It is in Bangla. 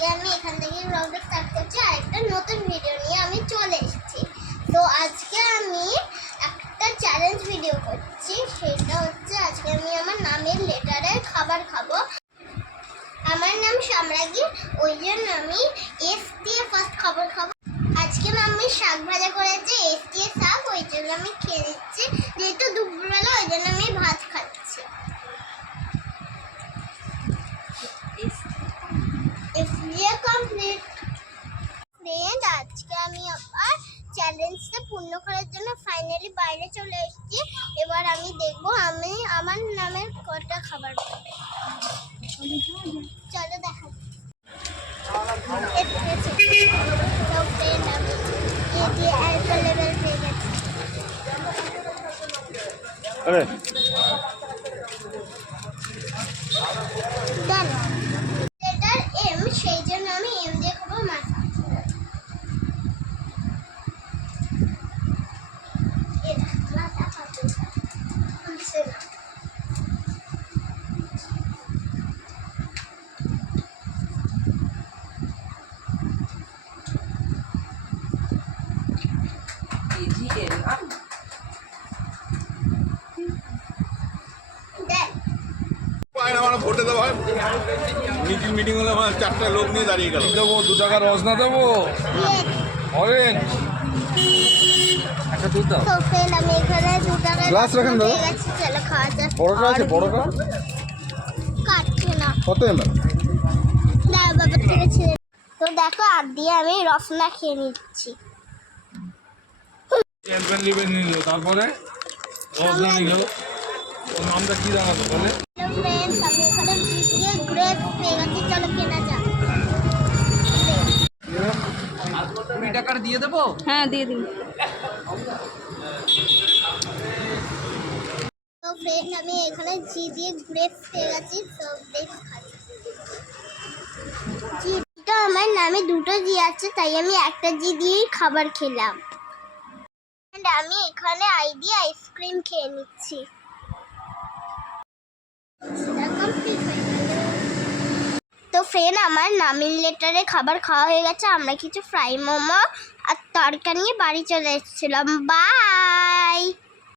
আজকে আমি এখান থেকে ব্লগটা স্টার্ট করছি আর একটা নতুন ভিডিও নিয়ে আমি চলে এসেছি। তো আজকে আমি একটা চ্যালেঞ্জ ভিডিও করছি, সেটা হচ্ছে আজকে আমি আমার নামের লেটারের খাবার খাবো। আমার নাম সাম্রাজ্ঞী, ওই জন্য আমি এস দিয়ে ফার্স্ট খাবার খাবো। আজকে মাম্মি শাক ভাজা করেছে, এস দিয়ে শাক, ওই জন্য আমি খেয়ে নিচ্ছি। যেহেতু দুপুরবেলা ওই জন্য আমি ভাত খাচ্ছি। কমপ্লিট ফ্রেন্ড, আজকে আমি আবার চ্যালেঞ্জটা পূর্ণ করার জন্য ফাইনালি বাইরে চলে এসেছি। এবার আমি দেখবো আমি আমার নামের কটা খাবার পাবে। চলো দেখা এম, সেই জন্য আমি এম দিয়ে খাবো মাছ। ভোটে দেওয়া হয়, মিটিং হলে আমার 4টা লোক নিয়ে দাঁড়িয়ে গেল। দেবো 2 টাকা রসনা দেবো, অরেঞ্জ একটা দুধ দাও। তো ফ্রেন্ড, আমি এখানে 2 টাকা গ্লাস রাখেন দাদা। চলো খাওয়া যাক। বড়টা আছে, বড়টা কাটছে না, কত এম দাও বাবা থেকে ছেড়ে। তো দেখো আর দিয়ে আমি রসনা খেয়ে নিচ্ছি। চ্যাম্পিয়ন লিভে নিল, তারপরে রসনা নিল। ওর নামটা কি জানাবো বলে? হ্যালো ফ্রেন্ডস, আমি এখানে ভিডিও গ্রেপ পেয়ে গেছি, চলো কেনা যাক। 2 টাকার দিয়ে দেবো? হ্যাঁ দিয়ে দিন। তো ফ্রেন্ড, আমি এখানে জি দিয়ে গ্রেপস পেয়ে গেছি, তো গ্রেপস খাচ্ছি। জিটা আমার নামে 2টো জি আছে, তাই আমি একটা জি দিয়েই খাবার খেলাম। আমি এখানে আই দিয়ে আইসক্রিম খেয়ে নিচ্ছি। তো ফ্রেন্ড, আমার নামের লেটারে খাবার খাওয়া হয়ে গেছে। আমরা কিছু ফ্রাই মোমো আর তরকা নিয়ে বাড়ি চলে এসেছিলাম। বাই।